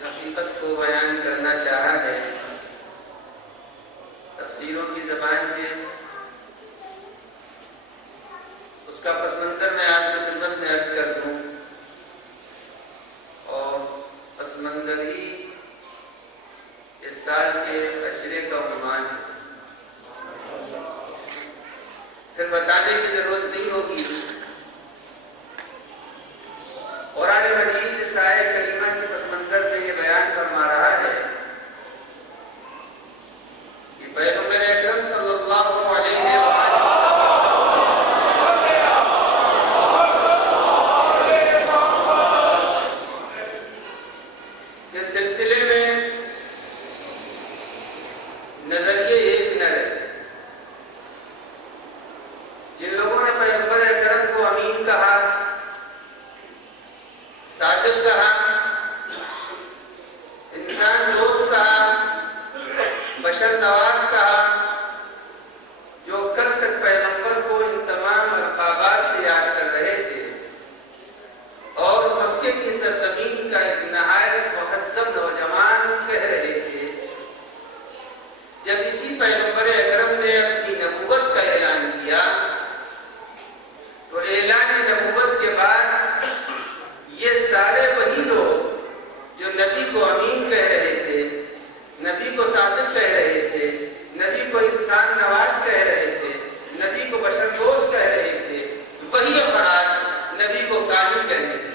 جس حقیقت کو بیان کرنا چاہا ہے تفسیروں کی زبان میں، اس کا پس منظر میں آپ کی خدمت میں عرض کر دوں، اور پس منظر ہی اس سال کے عشرے کا عنوان ہے۔ پھر بتانے کی ضرورت نہیں ہوگی، قرآن مجید اس آیت کریمہ کے پس منظر میں یہ بیان فرما رہا ہے کہ پیغمبر اکرم صلی اللہ علیہ وآلہ کے سلسلے میں نظریے ایک نہ رہے۔ جن لوگوں نے پیغمبر اکرم کو امین کہا، صادق کہا، انسان دوست کہا، بشر نواز کہا، جو کل تک پیغمبر کو ان تمام القابات سے یاد کر رہے تھے اور مکے کی سرزمین کا ایک نہایت مہذب نوجوان کہہ رہے تھے، جب اسی پیغمبر اکرم نے اپنی نبوت کا اعلان کیا تو اعلان نبوت کے بعد یہ سارے وہی لوگ جو نبی کو امین کہہ رہے تھے، نبی کو صادق کہہ رہے تھے، نبی کو انسان نواز کہہ رہے تھے، نبی کو بشر دوست کہہ رہے تھے، وہی افراد نبی کو کاہن کہتے تھے،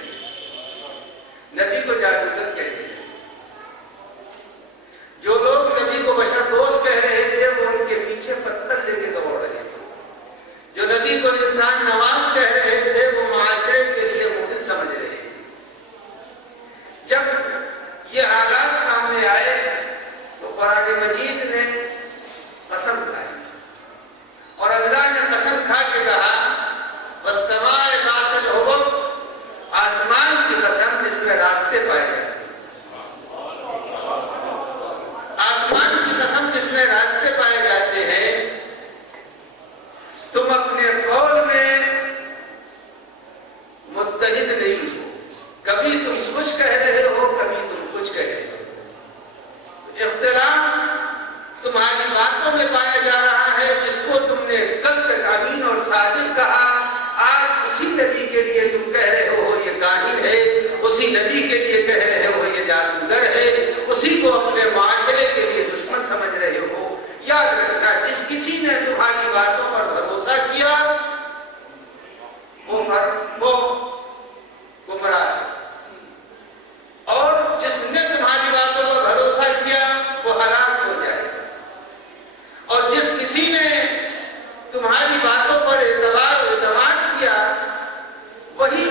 نبی کو جادوگر کہتے تھے۔ جو لوگ نبی کو بشر دوست کہہ رہے تھے وہ ان کے پیچھے پتھر لے کے دوڑ رہے تھے، جو نبی کو انسان نواز کہہ رہے تھے وہ معاشرے کے لیے مفید سمجھ رہے تھے۔ جب یہ حالات سامنے آئے تو قرآن مجید نے قسم کھائی، اور اللہ نے قسم کھا کے کہا وَالسَّمَاءِ ذَاتِ الْحُبُقِ، آسمان کی قسم جس میں راستے پائے جاتے ہیں، آسمان کی قسم جس میں راستے پائے جاتے ہیں، تم اپنے قول میں متحد نہیں ہو، کبھی تم کچھ کہہ رہے ہو، کبھی تم کچھ کہہ رہے ہو، اختلاف تمہاری باتوں میں پایا جا رہا ہے۔ جس کو تم نے کل تک امین اور صادق کہا، آج اسی نبی کے لیے تم کہہ رہے ہو یہ کاہن ہے، اسی نبی کے لیے کہہ رہے ہو یہ جادوگر ہے، اسی کو اپنے معاشرے کے لیے دشمن سمجھ رہے ہو۔ یاد رکھنا، جس کسی نے تمہاری باتوں پر بھروسہ کیا وہ گمراہ ہے، اور جس نے تمہاری باتوں پر بھروسہ کیا وہ ہلاک ہو جائے گا، اور جس کسی نے تمہاری باتوں پر اعتبار و اعتماد کیا وہی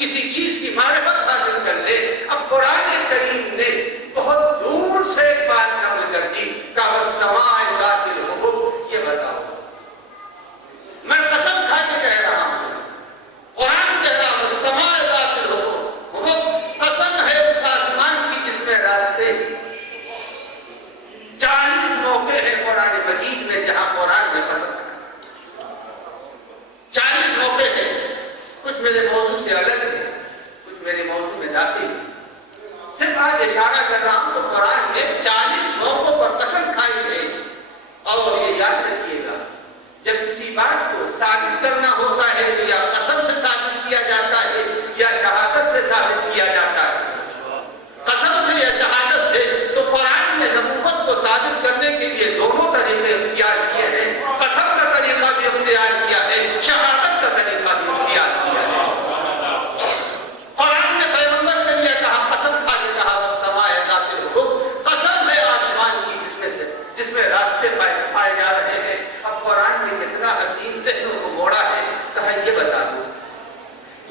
کسی چیز کی معرفت حاصل کر لے. اب قرآن کریم نے بہت دور سے ایک بات نقل کر دی کہ والسماء ذات الحبک. یہ بتاؤ، میں قسم کھا کے کہہ رہا ہوں، قرآن کہہ رہا والسماء ذات الحبک، قسم ہے اس آسمان کی جس میں راستے. 40 موقع ہیں قرآن مجید میں جہاں قرآن نے قسم کھا. 40 موقع ہیں. کچھ میرے موضوع سے الگ ہے، کچھ میرے موضوع میں داخل ہے. صرف آج اشارہ کر رہا ہوں تو قرآن نے 40 موقعوں پر قسم کھائی ہے. اور یہ یاد رکھیے گا، جب کسی بات کو ثابت کرنا ہوتا ہے تو یا قسم سے ثابت کیا جاتا ہے یا شہادت سے ثابت کیا جاتا ہے. قسم سے یا شہادت سے. تو قرآن نے نبوت کو ثابت کرنے کے لیے دونوں طریقے اختیار کیے ہیں. قسم کا طریقہ بھی اختیار کیا ہے، شہادت کا طریقہ بھی اختیار کیا ہے. قرآن نے پیغمبر کے لیے کہا، قسم کھا کے کہا والسماء ذات الحبک، قسم ہے آسمان کی جس میں راستے پائے جا رہے ہیں. اب قرآن نے کتنا حسین ذہنوں کو موڑا ہے. کہا یہ بتا دو،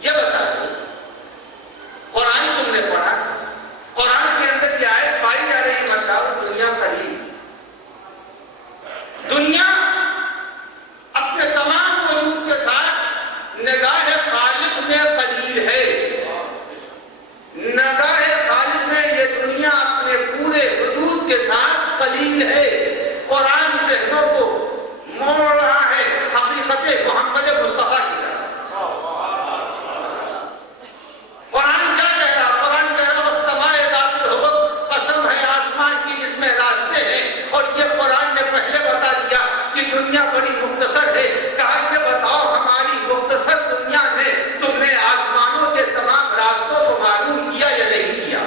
یہ بتا دو، قرآن تم نے پڑھا، قرآن کے اندر یہ آیت پائی جا رہی، بتاؤ دنیا قلیل، دنیا اپنے تمام وجود کے ساتھ نگاہ خالق میں قلیل ہے. نگاہ خالق میں یہ دنیا اپنے پورے وجود کے ساتھ قلیل ہے. قرآن ذہنوں کو موڑ رہا ہے حقیقت محمد مصطفیٰ کی طرف. قرآن کیا کہہ رہا؟ قرآن کہہ رہا والسماء ذات الحبک، قسم ہے آسمان کی جس میں راستے ہیں. اور یہ قرآن نے پہلے بتا دیا کہ دنیا بڑی مختصر ہے. کہا یہ بتاؤ ہماری مختصر دنیا میں تم نے آسمانوں کے تمام راستوں کو معلوم کیا یا نہیں کیا؟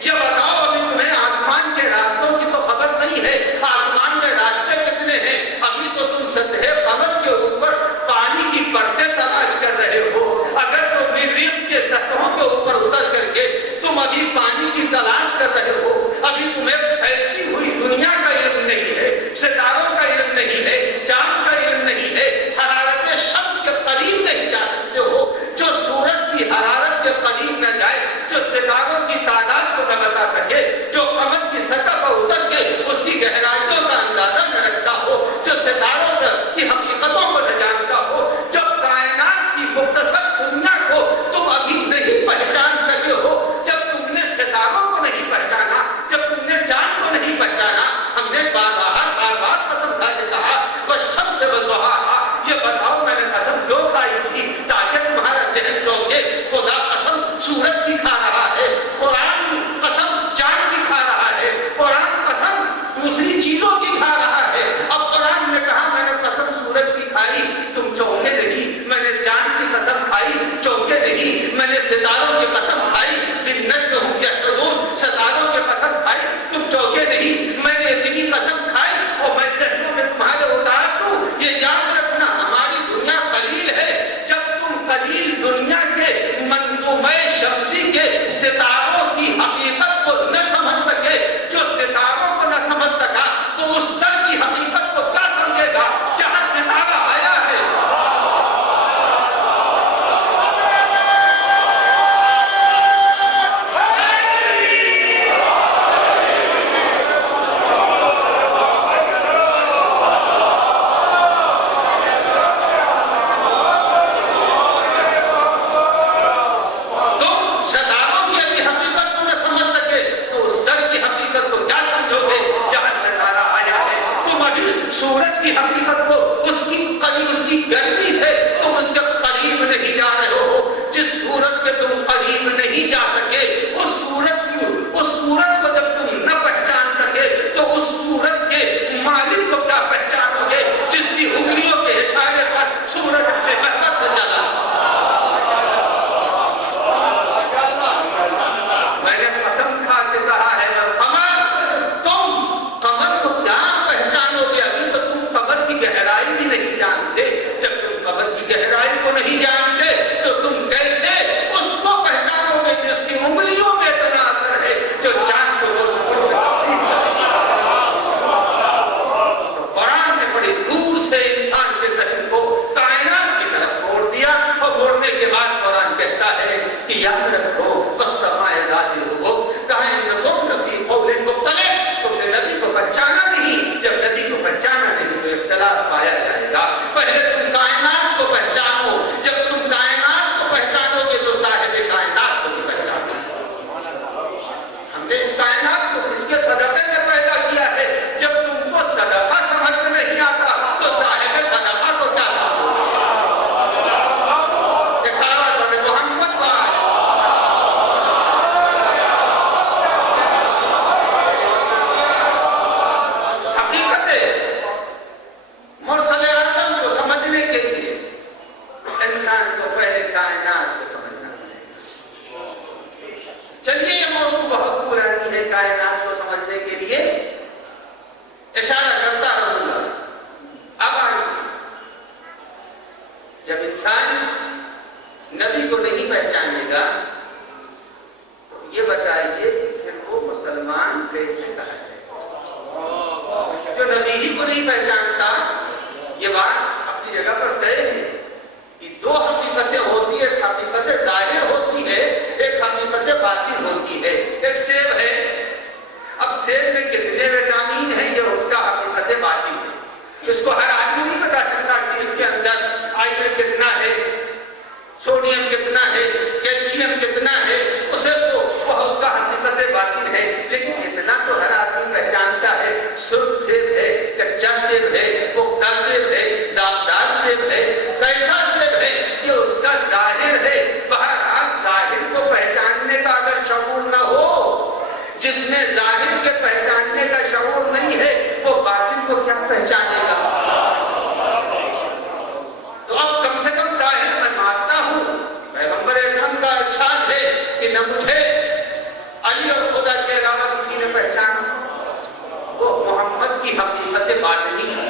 یہ بتاؤ ابھی تمہیں آسمان کے راستوں کی تو خبر نہیں ہے. آسمان میں راستے کتنے ہیں؟ ابھی تو تم سطح قمر کے اوپر جب انسان نبی کو نہیں پہچانے گا تو یہ بتائیے پھر وہ مسلمان کیسے کہا جائے؟ جو نبی ہی کو نہیں پہچانتا، یہ بات اپنی جگہ پر طے ہے کہ دو حقیقتیں ہوتی ہے، ایک حقیقت ظاہر ہوتی ہے، ایک حقیقت باطن ہوتی ہے۔ ایک سیب ہے، اب سیب میں کتنے وٹامن ہیں یہ اس کا حقیقت باطن ہے، اس کو ہر آدمی نہیں بتا سکتا کہ اس کے اندر آئرن کتنا ہے، سوڈیم کتنا ہے، کیلشیم کتنا ہے، اسے تو وہ اس کا حقیقت باطن ہے۔ لیکن اتنا تو ہر آدمی پہچانتا ہے، سرخ سیب ہے، کچا سیب ہے، پختہ سیب ہے، داغدار سیب ہے، کیسا سیب ہے، یہ اس کا ظاہر ہے۔ بہرحال ظاہر کو پہچاننے کا اگر شعور نہ ہو، جس میں ظاہر کے پہچاننے کا شعور نہیں ہے، وہ باطن کو کیا پہچانے گا؟ تو اب کم سے کم ظاہر میں مانتا ہوں، پیغمبر اکرم کا ارشاد ہے کہ نہ مجھے علی اور خدا کے علاوہ کسی نے پہچانا، وہ محمد کی حقیقت باطنی ہے،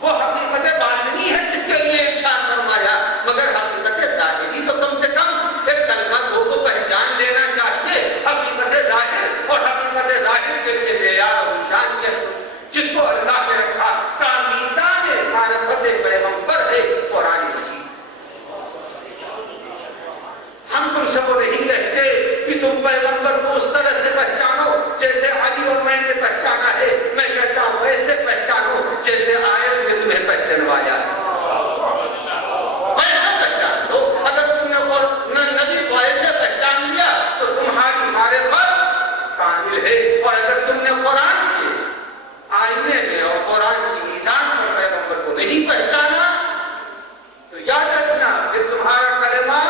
وہ حقیقت باطنی ہے جس کے لیے ارشاد فرمایا، مگر حقیقت ظاہری تو کم سے کم ایک کلمہ دو کو پہچان لینا چاہیے۔ حقیقت ظاہر اور حقیقت ظاہر کے لیے معیار اور میزان کے جس کو اللہ نے رکھا کا میزان معرفت پیغمبر ہے قرآن مجید۔ ہم تم سب کو نہیں کہتے کہ تم پیغمبر کو اس طرح سے پہچانو جیسے علی اور میں نے پہچانا ہے، میں کہتا ہوں ویسے پہچانو جیسے آیت میں تمہیں پہچانوایا ہے، ویسا پہچان لو۔ اگر تم نے نبی کو ایسے پہچان لیا تو تمہاری معرفت کامل ہے، اور اگر تم نے قرآن کے آئینے میں اور قرآن کی میزان پر پیغمبر کو نہیں پہچانا تو یاد رکھنا کہ تمہارا کلمہ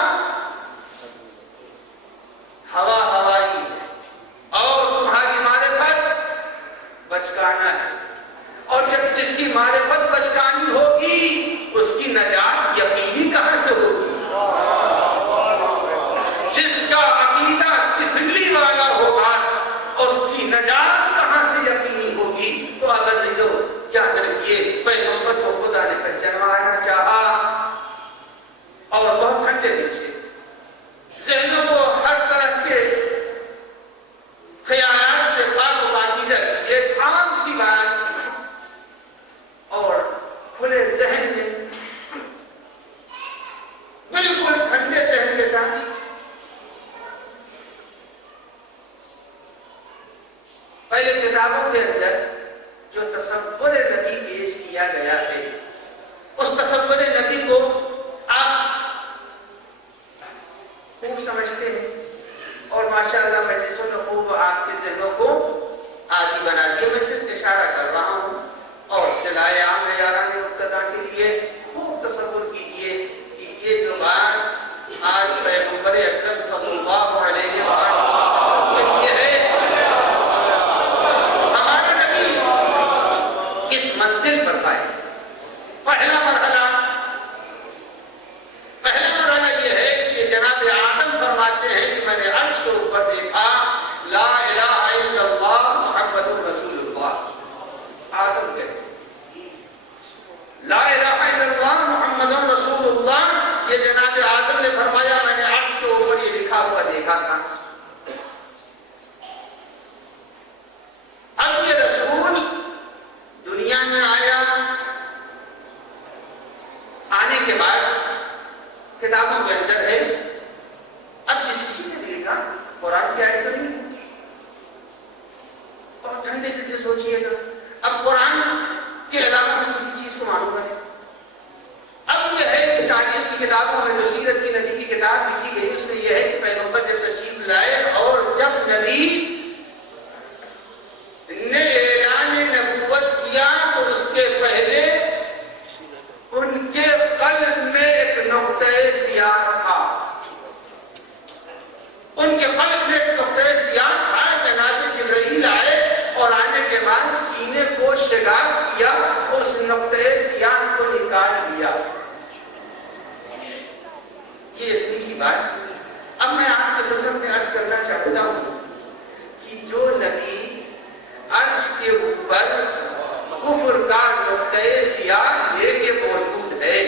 ہوا ہوائی اور تمہاری معرفت بچکانا ہے، اور جب جس کی معرفت بچکانی ہوگی اس کی نجات یقینی کہاں سے ہوگی؟ جس کا عقیدہ طفلی والا ہوگا اس کی نجات کہاں سے یقینی ہوگی؟ تو اگر جو یاد رکھیے پیغمبر کو خدا نے پہچانوانا چاہا اور بہت ٹھنڈے دل سے ذہنوں کو ہر طرح کے خیالات سے پاک و پاکیزہ، ایک عام سی بات اور کھلے ذہن میں بالکل ٹھنڈے ذہن کے ساتھ پہلے کتابوں کے اندر جو تصور نبی پیش کیا گیا ہے اس تصور نبی کو آپ خوب سمجھتے ہیں، اور ماشاءاللہ مجلسوں نے خوب آپ کے ذہنوں کو عادی بنا دیا۔ میں صرف اشارہ کر رہا ہوں اور صلاح عام ہے یاران مقتدیٰ کے لیے خوب تصور کیجئے کہ یہ جو بات آج پیغمبر اکرم صلی اللہ علیہ وسلم کے لیے ہے، ہمارا نبی اس منزل پر فائز۔ پہلا مرحلہ یہ ہے کہ جناب آدم فرماتے ہیں کہ میں نے عرش کے اوپر دیکھا لا الہ الا اللہ محمد رسول اللہ۔ آدم کہتے لا الہ الا اللہ محمد رسول اللہ، یہ جناب آدم نے فرمایا میں نے عرش کے اوپر یہ لکھا ہوا دیکھا تھا۔ اب یہ رسول دنیا میں آیا، آنے کے بعد کتابوں کے اندر ہے، اب جس کسی نے بھی لکھا قرآن کی آیت تو نہیں، اور ٹھنڈے دل سے سوچئے گا اب قرآن کے علاوہ سے کسی چیز کو معلوم ہے۔ اب یہ ہے کہ تاریخ کی کتابوں میں جو سیرت کی نبی کی کتاب لکھی گئی اس میں یہ ہے کہ پیغمبر جب تشریف لائے اور جب نبی نے اعلان نبوت کیا تو اس کے پہلے ان کے قلب میں ایک نقطہ سیاہ تھا، ان کے قلب میں ایک نقطہ سیاہ تھا۔ جناب جبرائیل آئے اور آنے کے بعد سینے کو شگاف کیا، اس نقطہ سیاہ کو نکال لیا۔ یہ اتنی سی بات۔ اب میں آپ کے خدمت میں عرض کرنا چاہتا ہوں کہ جو نبی عرش کے اوپر کفر کا نقطہ سیاہ لے کے موجود ہے،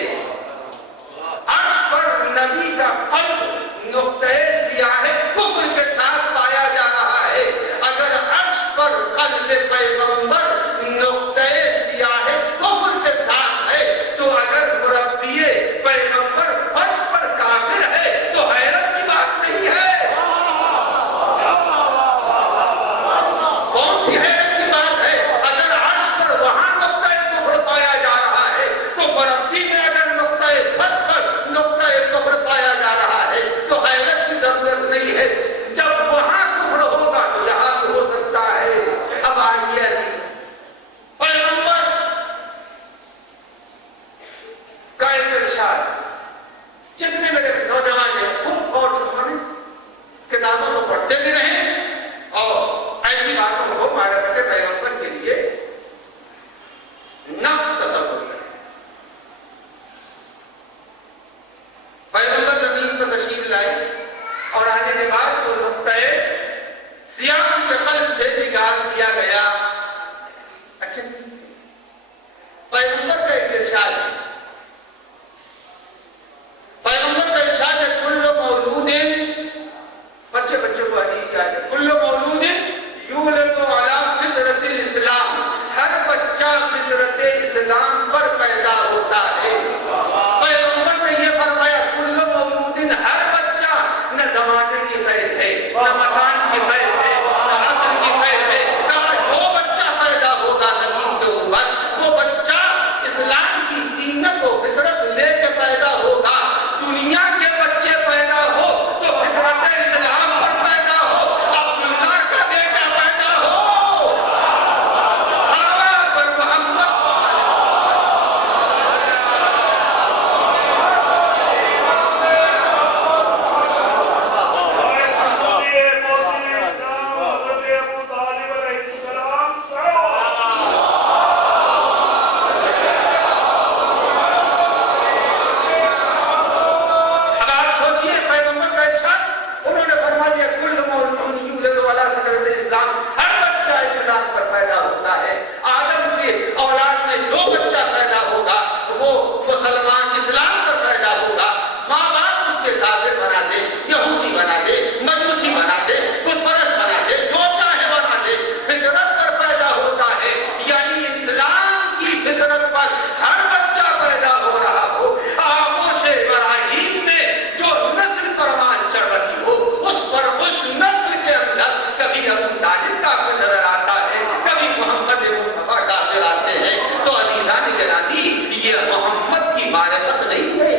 اس کے کافر بنا دے، یہودی بنا دے، مجوسی بنا دے، بت پرست بنا دے، جو چاہے بنا دے، فطرت پر پیدا ہوتا ہے، یعنی اسلام کی فطرت پر ہر بچہ پیدا ہو رہا ہو، آغوش ابراہیم میں جو نسل پروان چڑھ رہی ہو، اس پر اس نسل کے اندر کبھی ابو طالب کافر نظر آتا ہے، کبھی محمد مصطفیٰ کافر آتے ہیں، تو عزیزان گرامی یہ محمد کی معرفت نہیں ہے۔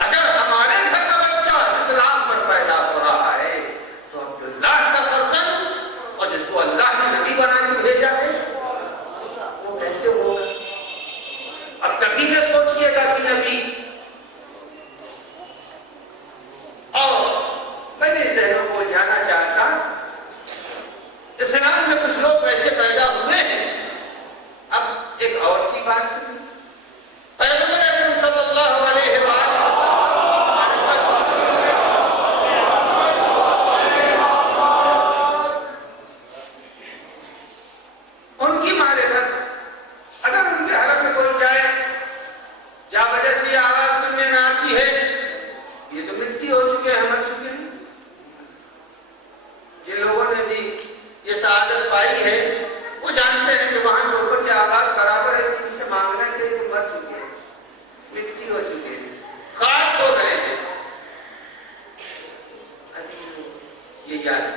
اگر ہمارے گھر کا بچہ اسلام پر پیدا ہو رہا ہے تو عبداللہ کا فرزند، اور جس کو اللہ نے نبی بنا کے بھیجا ہے، وہ کیسے ہوگا؟ اب کبھی نہ سوچئے گا کہ نبی، اور میں نے ذہنوں کو جانا چاہتا، اسلام میں کچھ لوگ ایسے پیدا ہوئے ہیں۔ اب ایک اور سی بات سنیں، پیغمبر اکرم صلی اللہ علیہ وآلہ ان کی معرفت، اگر ان کے حرم میں کوئی جائے جہاں وجہ سے یہ آواز سننے میں آتی ہے، یہ تو مٹی ہو چکے ہیں، مر چکے ہیں، جن لوگوں نے بھی یہ سعادت پائی ہے وہ جانتے ہیں کہ وہاں کے اوپر کی آواز برابر ہے ان سے مانگنا کہ وہ مر چکے ہیں، مٹی ہو چکے ہیں، خاک ہو گئے ہیں۔ یہ کیا ہے؟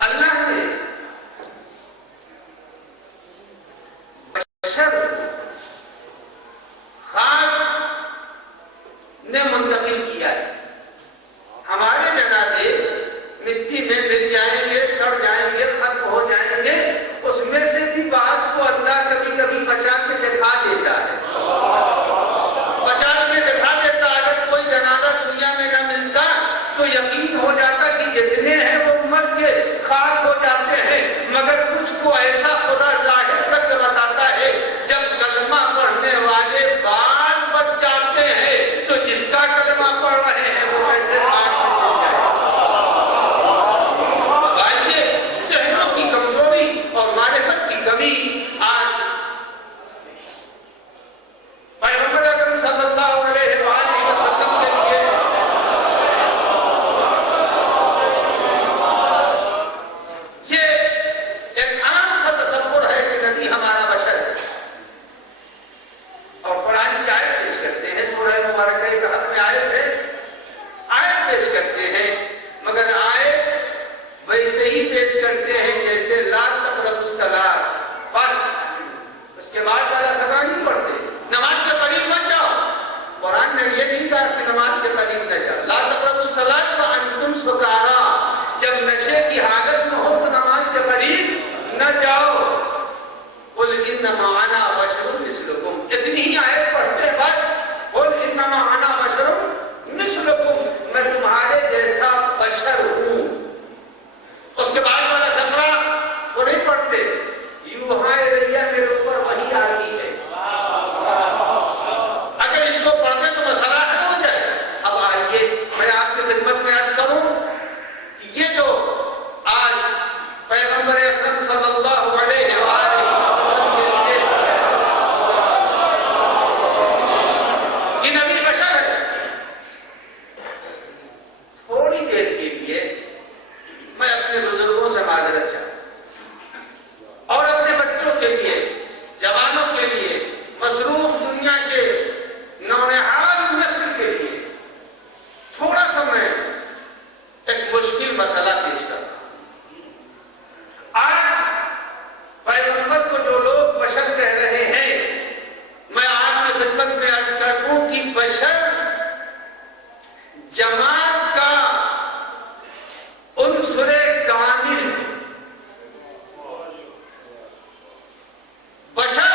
اللہ نے بشر خاک نے منتقل کیا ہے، ہمارے جنازے مٹی میں مل جائیں گے، سڑ جائیں گے، ختم ہو جائیں گے، اس میں سے بھی بعض کو اللہ کبھی کبھی بچا کے دکھا دیتا ہے، بچا کے دکھا دیتا۔ اگر کوئی جنازہ دنیا میں نہ ملتا تو یقین ہو جاتا کہ جتنے ہیں وہ مر کے خاک ہو جاتے ہیں، مگر کچھ کو ایسا خدا ظاہر کر کے بتاتا ہے، جب کلمہ پڑھنے والے بعض بچ جاتے ہیں تو جس کا کلمہ پڑھ رہے ہیں وہ کیسے خاک ہو جائے۔ آئیے ذہنوں کی کمزوری اور معرفت کی کمی آج پیغمبر اکرم صلی اللہ علیہ وآلہ وسلم کے لیے یہ ایک عام سا تصور ہے کہ نبی ہمارا بشر ہے، اور قرآن کی آیت پیش کرتے ہیں، سورہ مبارکہ کے حق میں آیت ہے، آیت پیش کرتے ہیں، مگر آیت ویسے ہی پیش کرتے ہیں جیسے لا تقربوا الصلاۃ، بس اس کے بعد والا خطرہ نہیں پڑھتے، نماز کے قریب مت جاؤ۔ قرآن نے یہ نہیں کہا کہ نماز کے قریب نہ جاؤ، لا تقربوا الصلاۃ وانتم سکارا، جب نشے کی حالت میں ہو تو نماز کے قریب نہ جاؤ۔ قل انما انا بشر مثلکم، اتنی ہی آیت پڑھتے ہیں بس، قل انما انا بشر مثلکم، میں تمہارے جیسا بشر ہوں۔ اس کے بعد والا خطرہ وہ نہیں پڑھتے، یوحا الیہ، میرے اوپر وحی آتی ہے، اگر اس کو پڑھتے تو مسئلہ حل ہو جائے۔ اب آئیے میں آپ کی خدمت میں عرض کروں کہ یہ جو آج پیغمبر اکرم صلی اللہ علیہ وآلہ وسلم کے لیے یہ نبی بشر ہے، تھوڑی دیر کے لیے میں اپنے بزرگوں سے معذرت چاہتا اور اپنے بچوں کے لیے، جوانوں کے لیے، مصروف دنیا کے نونہال نسل کے لیے تھوڑا سا میں ایک مشکل مسئلہ پیش کرتا ہوں۔ آج پیغمبر کو جو لوگ بشر کہہ رہے ہیں، میں آپ کی خدمت میں عرض کر دوں کہ بشر جماعت کا عنصر کامل، بشر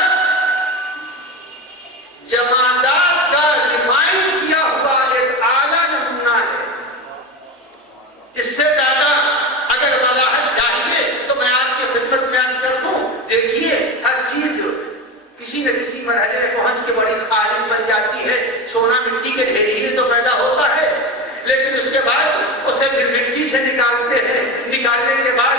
جمادات کا ریفائن کیا ہوا ایک اعلیٰ نمونہ ہے۔ اس سے زیادہ اگر وضاحت چاہیے تو میں آپ کی خدمت میں عرض کر دوں، دیکھیے ہر چیز کسی نہ کسی مرحلے میں پہنچ کے بڑی خالص بن جاتی ہے۔ سونا مٹی کے ڈھیری میں تو پیدا ہوتا ہے، لیکن اس کے بعد اسے پھر مٹی سے نکالتے ہیں، نکالنے کے بعد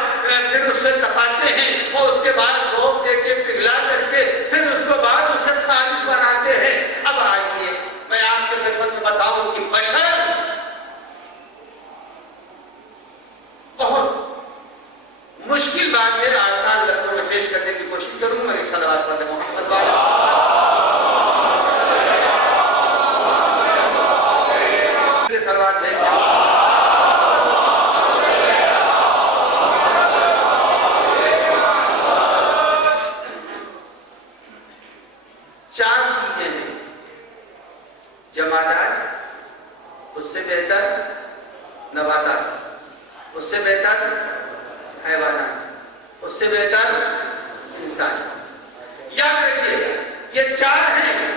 پھر اسے تپاتے ہیں، اور اس کے بعد روپ دے کے پگھلا کر کے پھر اس کو بعد اسے خالص بناتے ہیں۔ اب آئیے صلوات پڑھتے محمد والا صلوات بھیجتے چار چیزیں ہیں جمادات اس سے بہتر نباتات اس سے بہتر حیوانات اس سے بہتر انسان یاد رکھیے یہ چار ہیں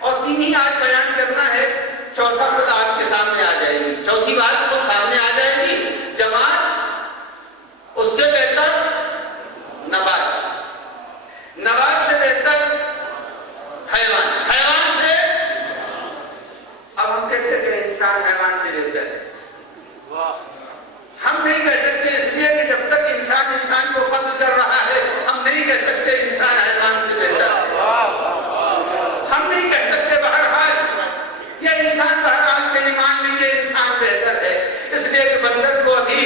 اور تین ہی آج بیان کرنا ہے چوتھا خود آپ کے سامنے آ جائے گی چوتھی بات کو سامنے آ جائے گی جماعت اس سے بہتر نبات نبات سے بہتر حیوان حیوان سے اب ہم کیسے کہ انسان حیوان سے بہتر ہے ہم نہیں کہہ سکتے اس لیے کہ جب تک انسان انسان کو قتل کر رہا ہے ہم نہیں کہہ سکتے انسان حیوان سے بہتر ہے ہم نہیں کہہ سکتے بہرحال یہ انسان بہرحال کہیں مان لیجیے انسان بہتر ہے اس لیے کہ بندر کو ابھی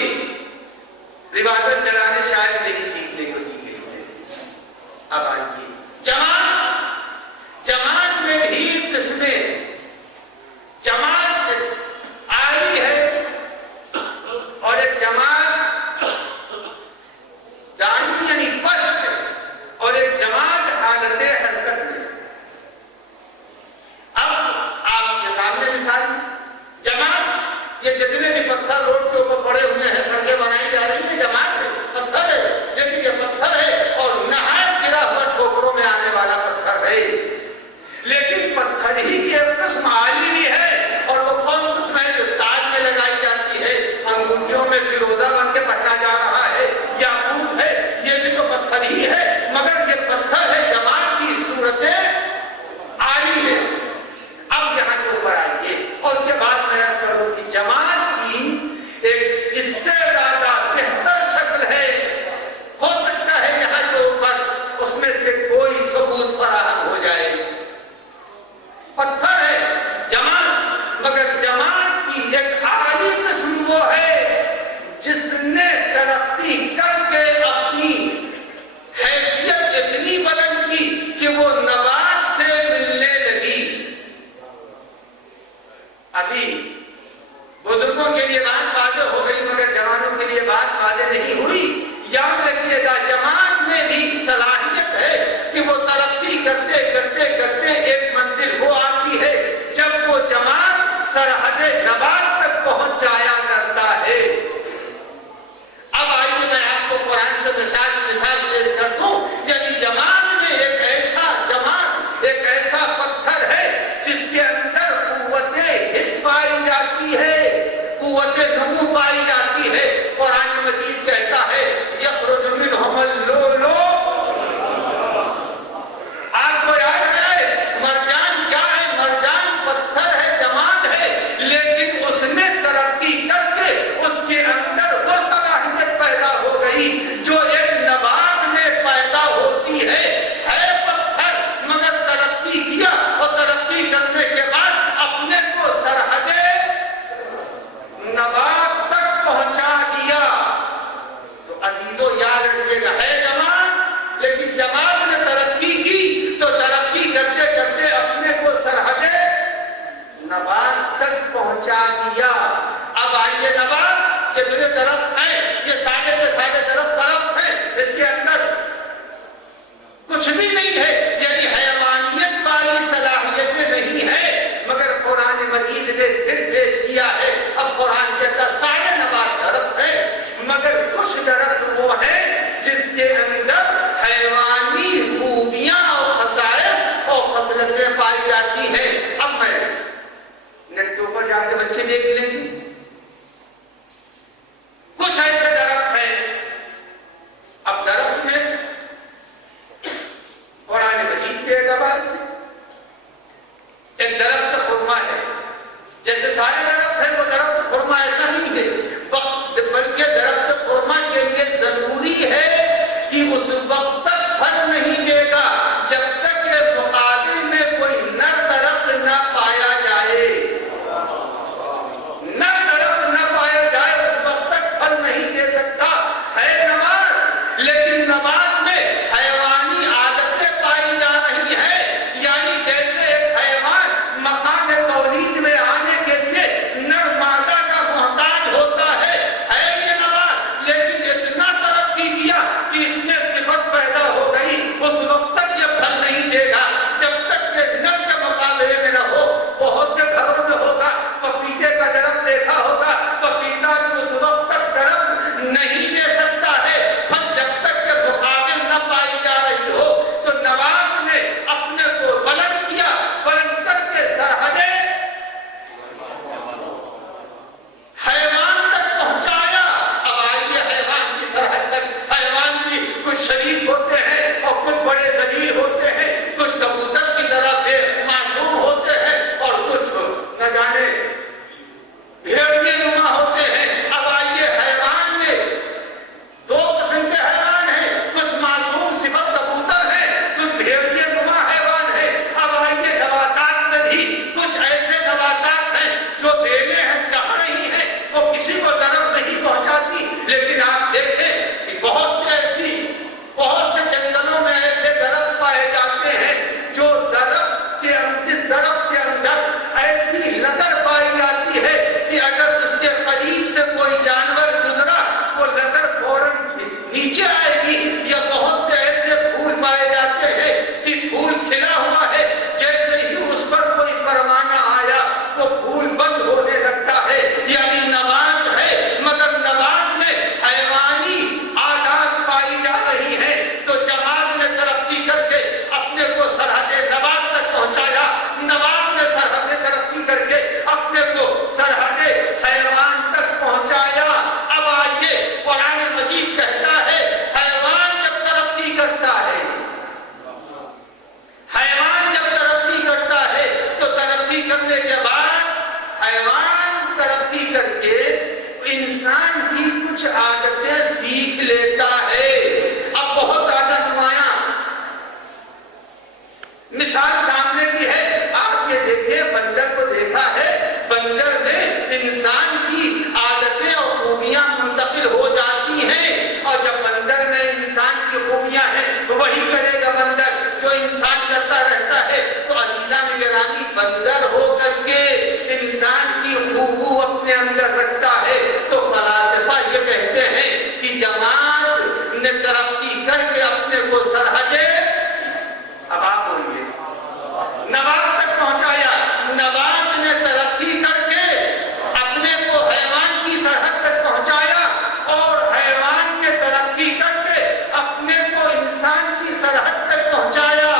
ریوالور چلانے شاید نہیں سیکھنے کو دی گئی ہے اب آئیے جماعت میں بھی قسمیں جماعت آئی ہے اور ایک جماعت دائی یعنی پشت اور ایک جماعت حالت حرکت میں اب آپ کے سامنے مثال جماعت یہ جتنے بھی پتھر روڈ کے اوپر پڑے ہوئے ہیں سڑکیں بنائی جا رہی ہیں جماعت ہے پتھر ہے لیکن یہ پتھر ہے اور نہایت گرا ہوا ٹھوکروں میں آنے والا پتھر ہے لیکن پتھر ہی کی ایک قسم عالی بھی ہے اور وہ کون قسم ہے جو تاج میں لگائی جاتی ہے انگوٹھیوں میں فیروزہ بن کے پٹا جا رہا ہے یاقوت ہے یہ بھی تو پتھر ہی ہے مگر یہ پتھر ہے جماعت کی صورتیں عالی ہے اب یہاں کے اوپر آئیے اور اس کے بعد میں عرض کروں کہ جماعت کی ایک اس سے زیادہ بہتر شکل ہے ہو سکتا ہے یہاں کے اوپر اس میں سے کوئی ثبوت فراہم ہو جائے پتھر ہے جماعت مگر جماعت کی ایک اعلی قسم وہ ہے جس نے ترقی کر کے اپنی حیثیت اتنی بلند کی کہ وہ نبات سے ملنے لگی ابھی بزرگوں کے لیے بات واضح ہو گئی مگر جوانوں کے لیے بات واضح نہیں ہوئی یاد رکھیے گا جماعت میں بھی صلاحیت ہے کہ وہ ترقی کرتے کرتے کرتے ایک منزل وہ آتی ہے جب وہ جماعت سرحد نبات تک پہنچ جایا کرتا ہے اب آئیے میں آپ کو قرآن سے مثال پیش کر دوں یعنی جماعت میں ایک ایسا پتھر ہے جس کے اندر قوت حس پائی جاتی ہے قوت نمو پائی جاتی ہے قرآن مجید کہتا ہے یخرج منہم اللؤلؤ آپ کو یاد ہے مرجان کیا ہے مرجان پتھر ہے جماعت ہے لیکن اس نے ترقی کر کے اس کے اندر وہ صلاحیت پیدا ہو گئی جو ایک نبات میں پیدا ہوتی ہے پتھر مگر ترقی کیا اور ترقی کرنے کے بعد اپنے کو سرحد نبات تک پہنچا دیا تو عزیزو یاد رکھیے گا ہے جماعت لیکن جماعت نے ترقی کی تو ترقی کرتے کرتے اپنے کو سرحد نبات تک پہنچا دیا اب آئیے نبات جتنے درخت ہیں یہ سارے کے سارے درخت ہیں اس کے اندر کچھ بھی نہیں ہے یعنی حیوانیت والی صلاحیتیں نہیں ہے مگر قرآن مجید نے پھر پیش کیا ہے اب قرآن کہتا سارے نبات درخت ہیں مگر کچھ درخت وہ ہیں جس کے اندر حیوانی خوبیاں اور خصائص اور خصلتیں پائی جاتی ہیں اب میں نیٹ کے اوپر جا کے بچے دیکھ لیں گے مثال سامنے کی ہے. آپ یہ دیکھیں بندر کو دیکھا ہے, بندر نے انسان کی عادتیں اور خوبیاں منتقل ہو جاتی ہیں, اور جب بندر نے انسان کی خوبیاں ہیں وہی کرے گا بندر جو انسان کرتا رہتا ہے. تو عزیزاں گرامی بندر ہو کر کے انسان کی خوبو اپنے اندر رکھتا ہے. تو فلاسفہ یہ کہتے ہیں کہ جماعت نے ترقی کر کے اپنے کو سرحدے, اب آپ بولیے, نبات تک پہنچایا. نبات نے ترقی کر کے اپنے کو حیوان کی سرحد تک پہنچایا, اور حیوان کے ترقی کر کے اپنے کو انسان کی سرحد تک پہنچایا.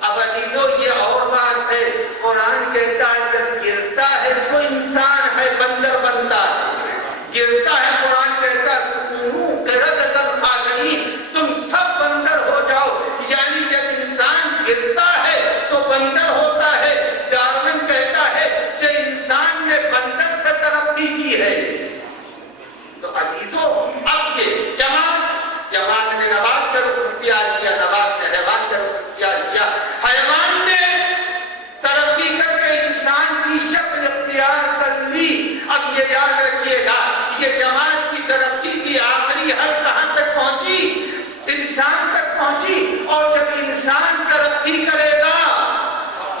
اب عزیزو یہ اور بات ہے. قرآن کہتا ہے جب گرتا ہے تو انسان ہے بندر بنتا ہے, گرتا ہے. قرآن کہتا ہے تم سب بندر ہو جاؤ, یعنی جب انسان گرتا ہے تو بندر ہوتا ہے. ڈارون کہتا ہے کہ انسان نے بندر سے ترقی کی ہے. تو عزیزو اب یہ جماعت نے نبات کا رخ اختیار کیا, نبات نے حیوان کا رخ اختیار کیا, حیوان نے ترقی کر کے انسان کی شکل اختیار کر لی. اب یہ یاد رکھیے گا یہ جماعت کی ترقی کی آخری حد کہاں تک پہنچی؟ انسان تک پہنچی. اور جب انسان ترقی کرے گا,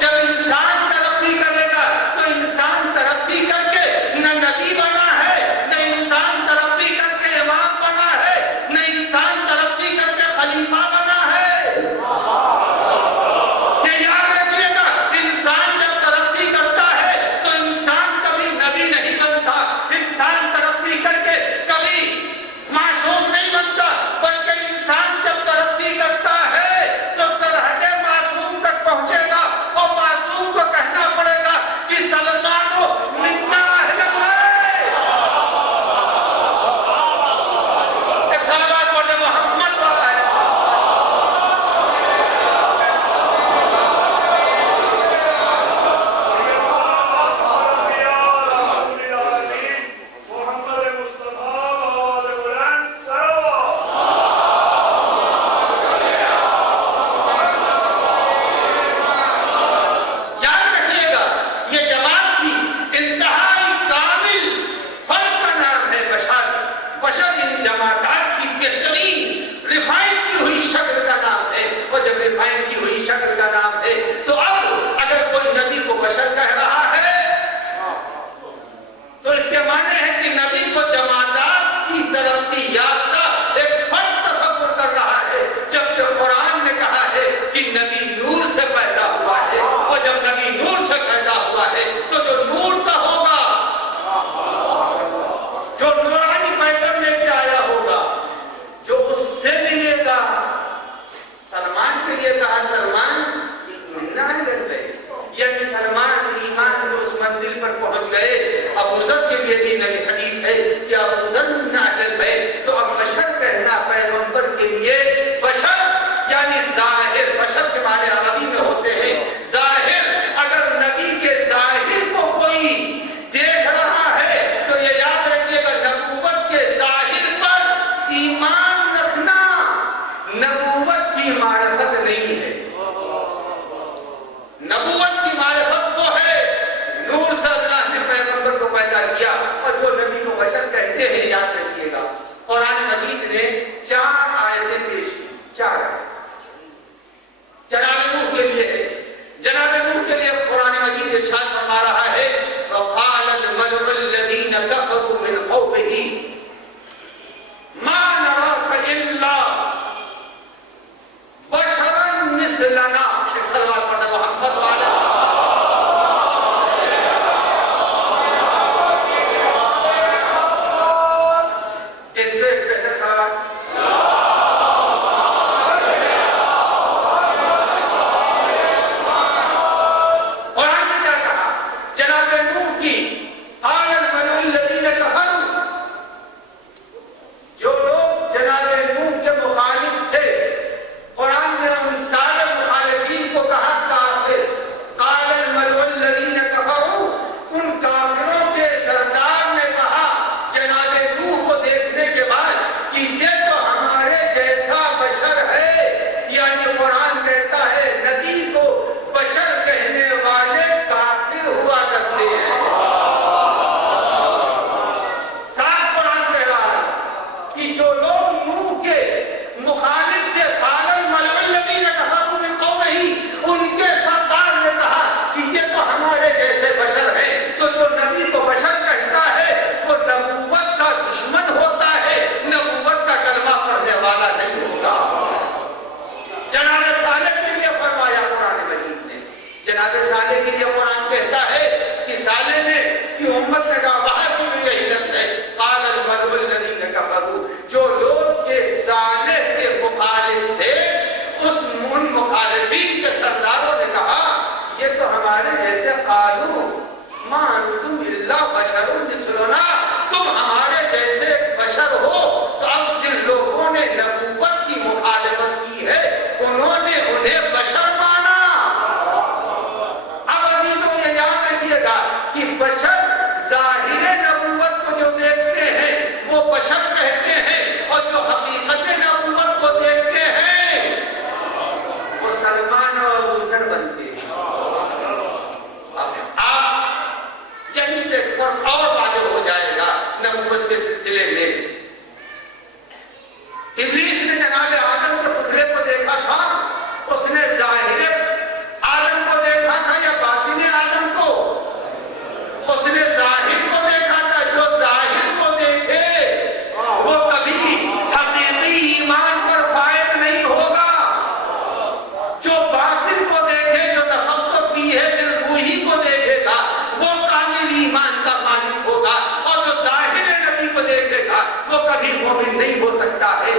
جب انسان ترقی کرے گا تو انسان ترقی کر کے نہ نبی بنا ہے, نہ انسان ترقی کر کے امام بنا ہے, نہ انسان ترقی کر کے خلیفہ بنا ہے. یہ یاد رکھیے گا انسان جب ترقی کرتا ہے تو انسان کبھی نبی نہیں بنتا, انسان ترقی کر کے کبھی معصوم نہیں بنتا, بلکہ انسان جب ترقی کرتا ہے تو سرحد معصوم تک پہنچے گا, اور معصوم کو کہنا پڑے گا کہ سلمانو منا اہل بیت. صلوات پڑھے محمد والا ہے. کہتا ہے نبی نے نبوت کی مخالفت کی ہے انہوں نے انہیں بشر مانا. اب ابھی تو یہ یاد رکھیے گا کہ بشر ظاہر نبوت کو جو دیکھتے ہیں وہ بشر کہتے ہیں اور جو حقیقت نبوت کو دیکھتے ہیں وہ سلمان اور حسن بنتے ہیں. آپ یہیں سے فرق اور واضح ہو جائے گا نبوت کے سلسلے میں. ابلیس نے جناب آدم کے پتلے کو دیکھا تھا, اس نے ظاہر آدم کو دیکھا تھا یا باطن آدم کو؟ اس نے ظاہر کو دیکھا تھا. جو ظاہر کو دیکھے وہ کبھی حقیقی ایمان پر فائز نہیں ہوگا. جو باطن کو دیکھے, جو نفقت فیہ بالروحی کو دیکھے گا وہ کامل ایمان کا مالک ہوگا, اور جو ظاہر نبی کو دیکھے گا وہ کبھی مومن نہیں ہو سکتا ہے.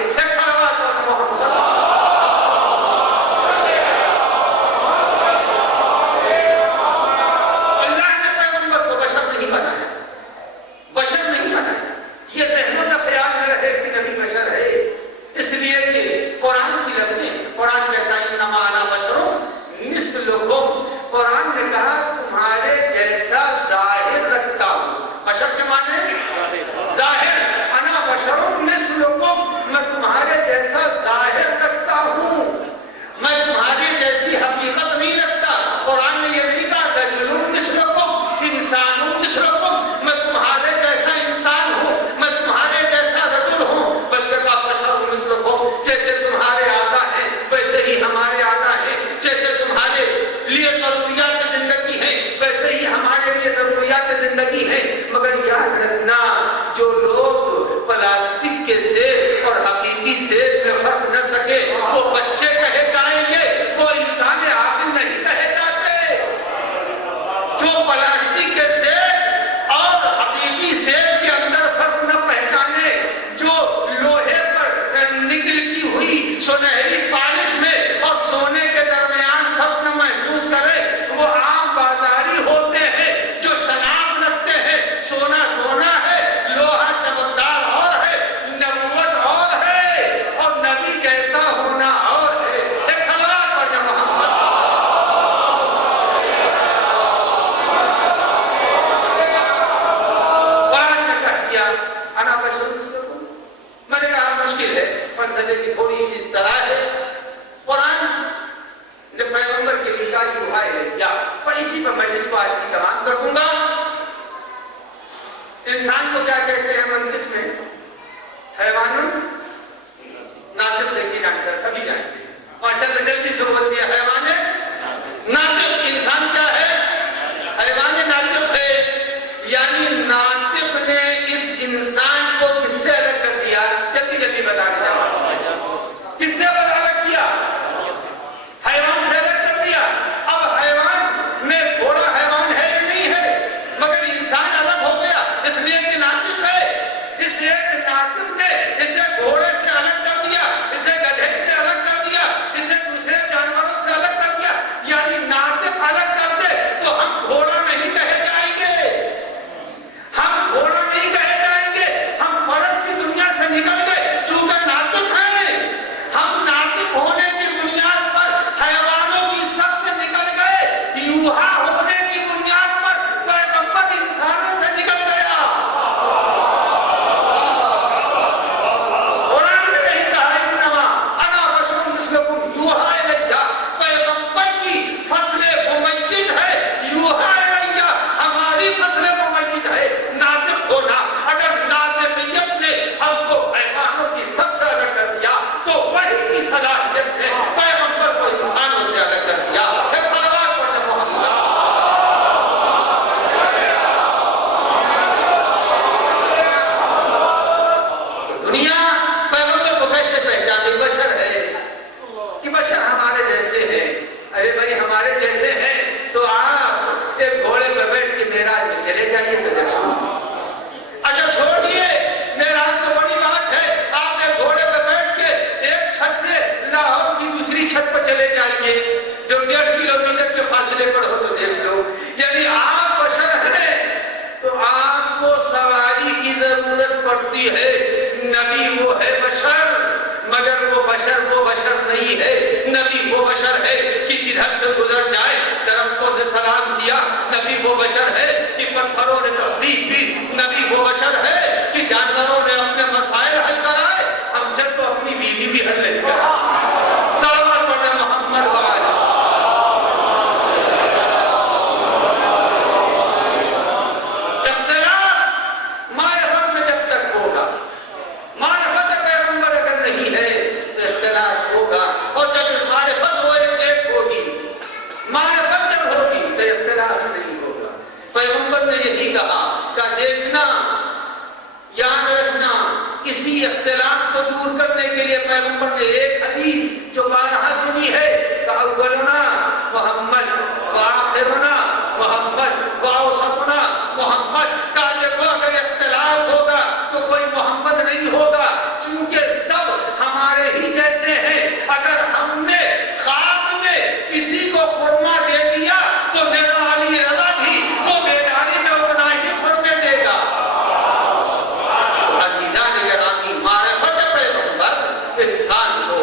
انسان کو کیا کہتے ہیں منطق میں؟ حیوان ناطق دیکھے جانتا ہے, سبھی جانتے ہیں. ماشاءاللہ جلدی سے بول دیا, حیوان ناطق. انسان کیا ہے؟ حیوان ناطق ہے. یعنی ناطق نے اس انسان کو کس سے الگ کر دیا؟ جلدی جلدی بتا دیا. کس سے الگ کیا؟ حیوان سے الگ کر دیا. اب حیوان میں گھوڑا حیوان ہے یا نہیں ہے, مگر انسان الگ ہو گیا اس لیے کہ ناطق ہے. اس لیے کہ ناطق نے اسے گھوڑے سے الگ کر دیا, اسے گدھے سے الگ کر دیا, اسے دوسرے جانوروں سے الگ کر دیا. یعنی ناطق الگ کر دے تو ہم گھوڑا نہیں کہے جائیں گے, ہم گھوڑا نہیں کہے جائیں گے. ہم مرض کی دنیا سے نکل گئے چونکہ ناطق ہیں. ہم ناطق ہونے کی بنیاد پر حیوانوں کی سب سے نکل گئے, یوحا ہونے کی بنیاد پر پیغمبر انسانوں سے نکل گیا. قرآن نے نہیں کہا انما انا بشر مثلکم یوحا الیہ, پیغمبر کی فصل ممیز ہے, یوحا الیہ ہماری فصل ممیز ہے. ناطق ہونا, اگر ناطقیت نے ہم کو حیوانوں کی سب سے الگ کر دیا تو وہی کی صلاحیت ہے پیغمبر کو انسانوں سے الگ کر دیا. صلوات پڑھیں محمد. دنیا پیغمبر کو کیسے پہچانے؟ بشر ہے کہ بشر ہمارے جیسے ہیں. ارے بھائی ہمارے جیسے ہیں تو آپ ایک گھوڑے پہ بیٹھ کے معراج میں چلے جائیے. اچھا چھوڑیے معراج تو بڑی بات ہے, آپ ایک گھوڑے پہ بیٹھ کے ایک چھت سے لاہور کی دوسری چھت پہ چلے جائیے جو 1.5 کلومیٹر کے فاصلے پر ہو تو دیکھ لو. یعنی آپ بشر ہیں تو آپ کو سواری کی ضرورت پڑتی ہے. نبی وہ ہے بشر بشر وہ بشر نہیں ہے، نبی وہ بشر ہے کہ جدھر سے گزر جائے درختوں نے سلام کیا، نبی وہ بشر ہے کہ پتھروں نے تسبیح کی، نبی وہ بشر ہے کہ جانوروں نے اپنے مسائل حل کرائے، ہم سے تو اپنی بیوی بھی حل نہیں کرا۔ صلوات پڑھیں محمد وآلہ۔ اختلاف معرفت میں جب تک ہوگا، معرفت پیغمبر اگر نہیں ہے تو اختلاف ہوگا، اور جب معرفت ہو ایک ہوگی، معرفت جب ہوگی تو اختلاف نہیں ہوگا۔ پیغمبر نے یہی کہا کہ دیکھنا، یاد رکھنا، اسی اختلاف کو دور کرنے کے لیے پیغمبر نے ایک حدیث جو بارہا سنی ہے کہ اولنا محمد وآخرنا محمد وأوسطنا محمد، کہ دیکھو اگر اختلاف ہوگا تو کوئی محمد نہیں ہوگا، چونکہ سب ہمارے ہی جیسے ہیں۔ اگر ہم نے خواب میں کسی کو خرما دے دیا تو میرا علی رضا بھی تو بیداری میں اپنا ہی خرمے دے گا۔ انسان کو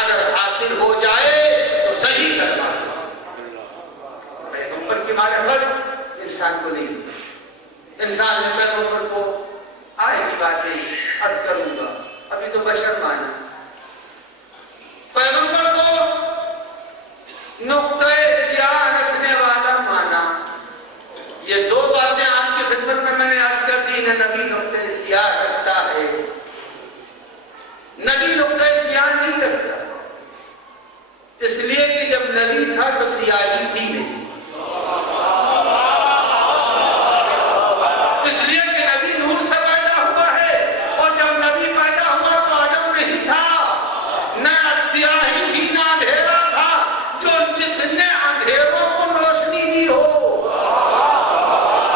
اگر حاصل ہو جائے تو صحیح کرنا، پیغمبر کی معرفت انسان کو نہیں دی۔ انسان نے پیغمبر کو آئے کی باتیں عرض کروں گا، ابھی تو بشر مانا، پیغمبر کو نقطۂ سیاہ رکھنے والا مانا۔ یہ دو باتیں آپ کی خدمت میں نے عرض کر دی، نبی نقطۂ سیاہ رکھتا ہے، نبی نقطۂ سیاہ نہیں رکھتا، اس لیے کہ جب نبی تھا تو سیاہی تھی نہیں، اس لیے کہ نبی نور سے پیدا ہوا ہے، اور جب نبی پیدا ہوا تو عدم نہیں تھا، نہ سیاہی تھی نہ اندھیرا تھا، جس نے اندھیروں کو روشنی دی ہو،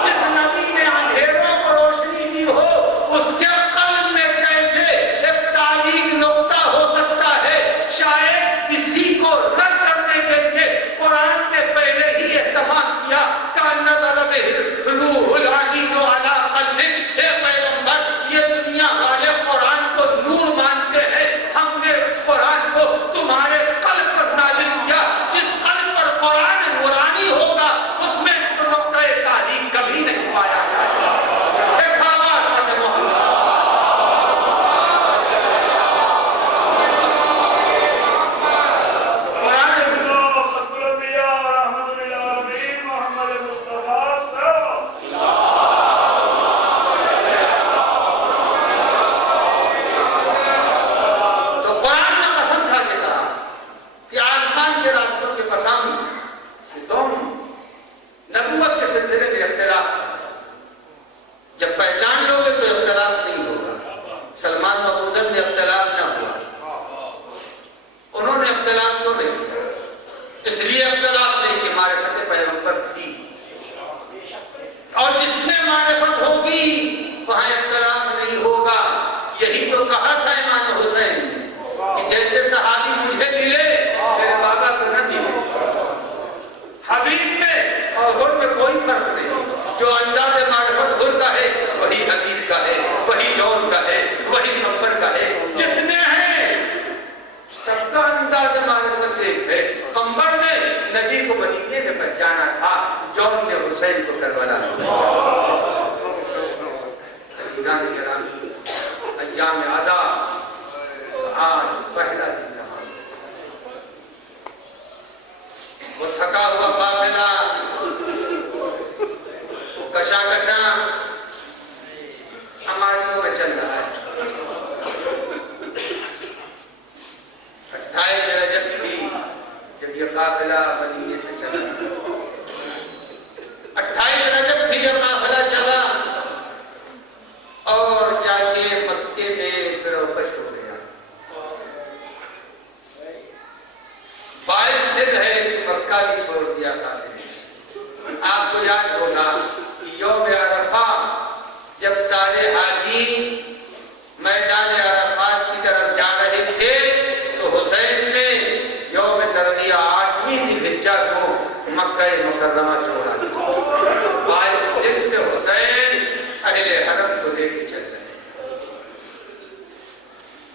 جس نبی نے اندھیروں کو روشنی دی ہو، اس کے قلب میں کیسے ایک تاریک نقطہ ہو سکتا ہے؟ شاید اسی کو رد کرنے کے لیے قرآن نے پہلے ہی اہتمام کیا کہ نزل بہ روح الامین علی قلبک۔ اے پیغمبر، یہ دنیا والے قرآن کو نور مانتے ہیں، ہم نے اس قرآن کو تمہارے قلب پر نازل کیا، جس قلب پر قرآن نورانی ہوگا اس میں نقطۂ تاریک کبھی نہیں پایا جائے گا۔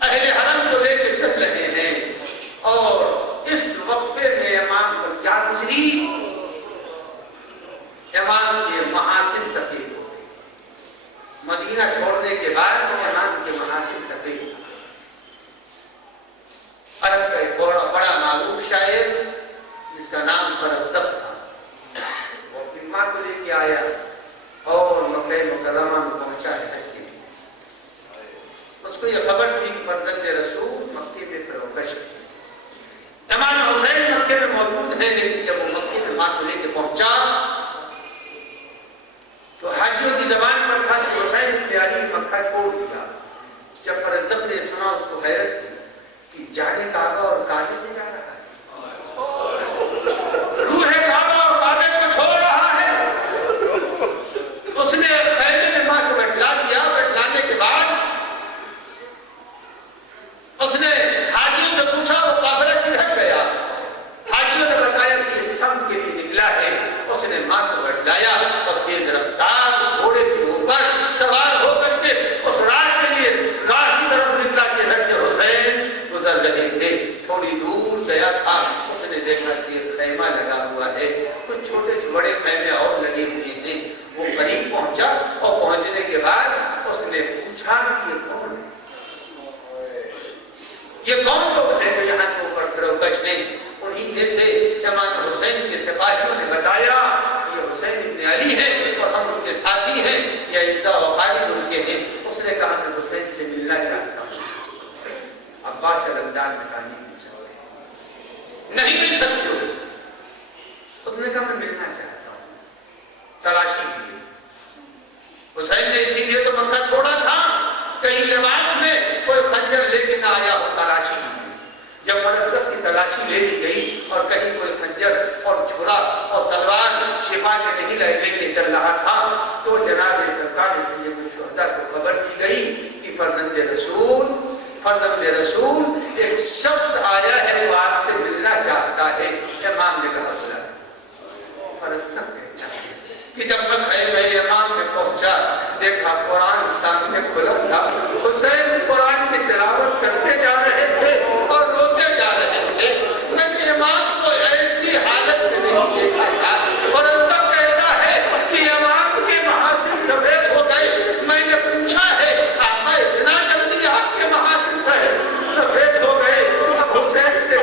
اہل حرم کو لے کے چل رہے ہیں، بھی امام کے محاسن سفید ہو گئے. مدینہ چھوڑنے کے بعد امام کے محاسن سفید ہو گئے. عرب کا ایک بڑا معروف شاعر جس کا نام فرزدق تھا، وہ اپنی ماں کو لے کے آیا اور مکہ مکرمہ میں پہنچا ہے حج کے لیے. اس کو یہ خبر تھی کہ فرزند رسول مکے میں فروکش ہے. امام حسین مکے میں موجود ہے، لیکن جب وہ مکے میں ماں کو لے کے پہنچا تو حاجیوں کی زبان پر تھا کہ حسین بن علی مکہ چھوڑ دیا. جب فرزدق نے سنا اس کو حیرت ہوئی کہ جانے کعبہ اور کعبے سے جا رہا ہے، روح کعبہ اور کعبے کو چھوڑ رہا ہے. اس نے خیمے میں ماں کو بیٹھلا دیا. بیٹھلانے کے بعد اس نے حاجیوں سے پوچھا وہ قافلہ کدھر گیا. حاجیوں نے بتایا کہ اس سمت کے لیے نکلا ہے. اس نے ماں کو بیٹھلایا اور تیز رفتار گھوڑے کے اوپر سوار ہو کر کے اس رات کے لیے راہ کی طرف نکلا کہ حج سے حسین گزر رہے تھے. تھوڑی دور گیا تھا، اس نے دیکھا کہ ایک خیمہ لگا ہوا ہے. کچھ چھوٹے بڑے خیمے اور لگے ہوئے تھے. وہ قریب پہنچا اور پہنچنے کے بعد اس نے پوچھا کہ یہ کون ہے، یہ کون لوگ ہیں جو یہاں کے اوپر فروکش ہیں. انہی میں سے امام حسین کے سپاہیوں نے بتایا یہ حسین بن علی ہیں اور ہم ان کے ساتھی ہیں، یہ عزا و خالد ان کے ہیں. اس نے کہا میں حسین سے ملنا چاہتا ہوں. عباس رمضان نے کہا نہیں مل سکتے، نہیں مل سکتے ہو. اس نے کہا میں ملنا چاہتا ہوں. تلاشی کی. حسین نے اسی لیے تو مکہ چھوڑا تھا کہیں لباس میں کوئی خنجر لے کے نہ آیا ہو. تلاشی کی. جب فرزدق کی تلاشی لے لی گئی اور کہیں کوئی خنجر اور چھرا اور تلوار شفا کے نہیں لے کے چل رہا تھا تو جناب سرکار سید الشہداء کو خبر دی گئی کہ فرزند رسول ایک شخص آیا ہے، وہ آپ سے ملنا چاہتا ہے. امام نے کہا بلا. فرزدق کہتا ہے کہ جب میں خیمہ امام میں پہنچا دیکھا قرآن سامنے کھلا تھا. حسین قرآن کی تلاوت کرتے جا رہے تھے اور روتے جا رہے تھے. میں نے امام کو ایسی حالت میں نہیں دیکھا تھا. فرزدق کہتا ہے کہ امام کے محاسن سفید ہو گئے. میں نے پوچھا ہے آقا اتنا جلدی آپ کے محاسن سفید ہو گئے؟ اب حسین سے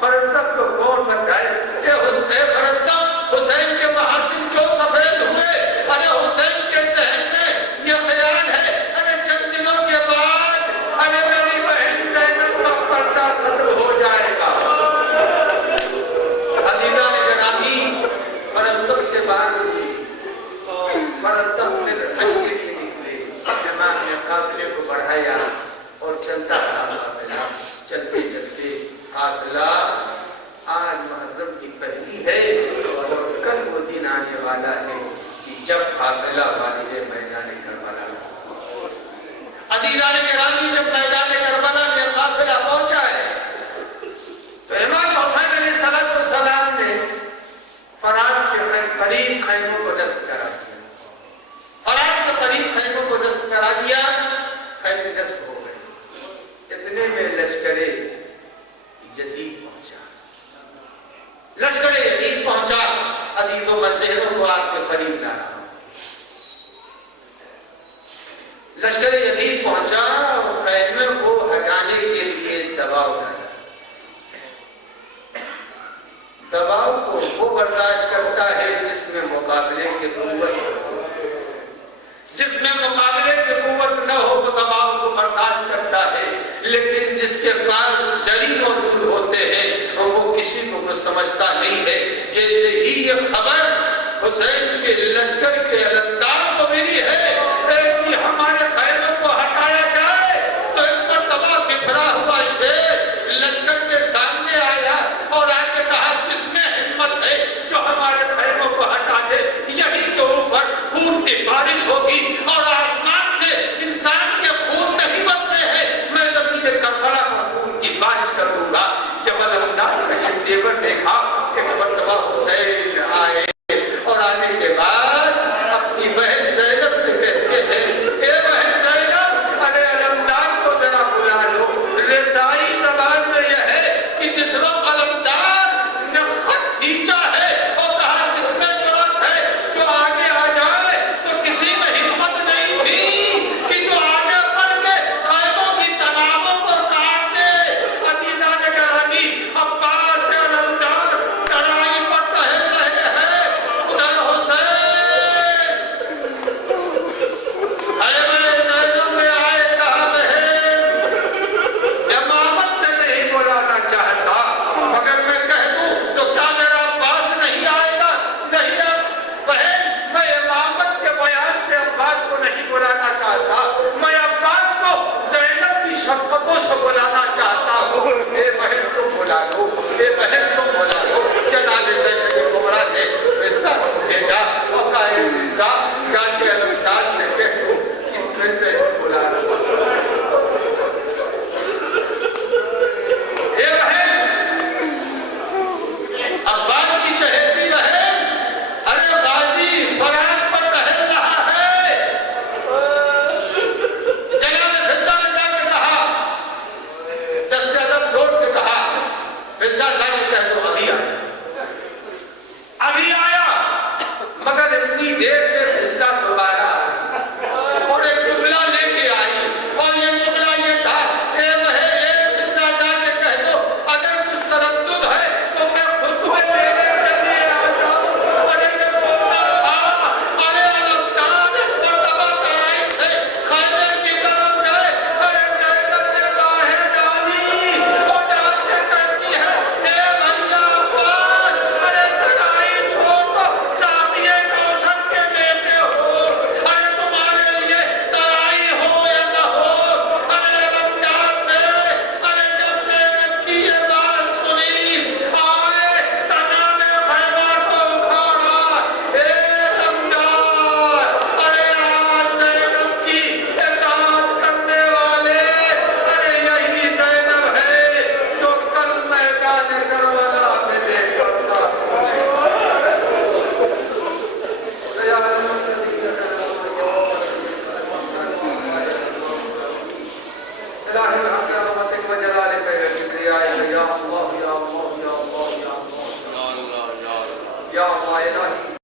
فرزدق کو کون بتائے کہ فرزدق حسین کے محاسن کیوں سفید ہوئے؟ ارے حسین کے ذہن میں یہ خیال ہے ارے چند دنوں کے بعد ارے میری بہن زینب کا پردہ ختم ہو جائے گا. عزیزان گرامی، فرزدق سے بات ہوئی. فرزدق نے حج کے لیے نکلے. امام نے قافلے کو بڑھایا اور چلتا رہا قافلہ. چلتے چلتے قافلہ آج محرم کی پہلی ہے اور کل وہ دن آنے والا ہے کہ جب قافلہ والد میدان کربلا. عزیزان گرامی، جب میدان کربلا میں قافلہ پہنچا ہے تو امام حسین علیہ السلام نے فرات کے قریب خیموں کو نصب کرا دیا. فرات کے قریب خیموں کو نصب کرا دیا. خیمے نصب ہو گئے. اتنے میں لشکر یزید پہنچا. لشکر یزید پہنچا. عزیزوں میں ذہنوں کو آپ کے قریب لا رہا ہوں. لشکر یزید پہنچا اور خیمے کو ہٹانے کے لیے دباؤ ڈالا. دباؤ کو وہ برداشت کرتا ہے جس میں مقابلے کی قوت ہو. جس میں مقابلے کی قوت نہ ہو تو دباؤ کو برداشت کرتا ہے. لیکن جس کے پاس جرین اور دور ہوتے ہیں وہ کسی کو کچھ سمجھتا نہیں ہے. جیسے ہی یہ خبر حسین کے لشکر کے علمدار کو ملی ہے کہ ہمارے خیموں کو ہٹایا جائے تو ایک مرتبہ بکھرا ہوا شیر لشکر کے سامنے آیا اور آ کے کہا کس میں ہمت ہے جو ہمارے خیموں کو ہٹا دے. یہی کے اوپر خون کی بارش ہوگی اور آسمان سے انسان کے خون نہیں برسے ہیں. میں زمین کربلا پر خون کی بارش کر دوں گا. جبل احمد کا یہ تیور دیکھا کہ مرتبہ حسین آئے اور آنے کے بعد اپنی بہن زینب سے کہتے ہیں اے دیر میں حصہ دوبارہ آئی اور ایک جملہ لے کے آئی اور یہ جملہ یہ تھا اے وہے ایک حصہ جا کے کہہ دو اگر کچھ تردد ہے تو میں خود کو لینے کے لیے آ جاؤں ارے میں سنتا تھا ارے علمدار اس مرتبہ ترائی سے خیمے کی طرف گئے ارے زینب نے باہیں ڈالی اور ڈال کے کہتی ہے اے بھیا عباس ارے ترائی چھوڑ دو سامیہ کوثر کے بیٹے ہو ارے تمہارے لیے ترائی ہو یا نہ ہو ارے علمدار نے ارے جب زینب کی یہ بات سنی آئے تمام خیمہ کو اکھاڑا اے علمدار ارے آج زینب کی اطاعت کرنے والے ارے یہی زینب ہے جو کل میدان کربلا میں دیکھا تھا الہی بحق عظمتک و جلالک یا کبریائک یا اللہ یا اللہ یا اللہ یا اللہ یا اللہ الہی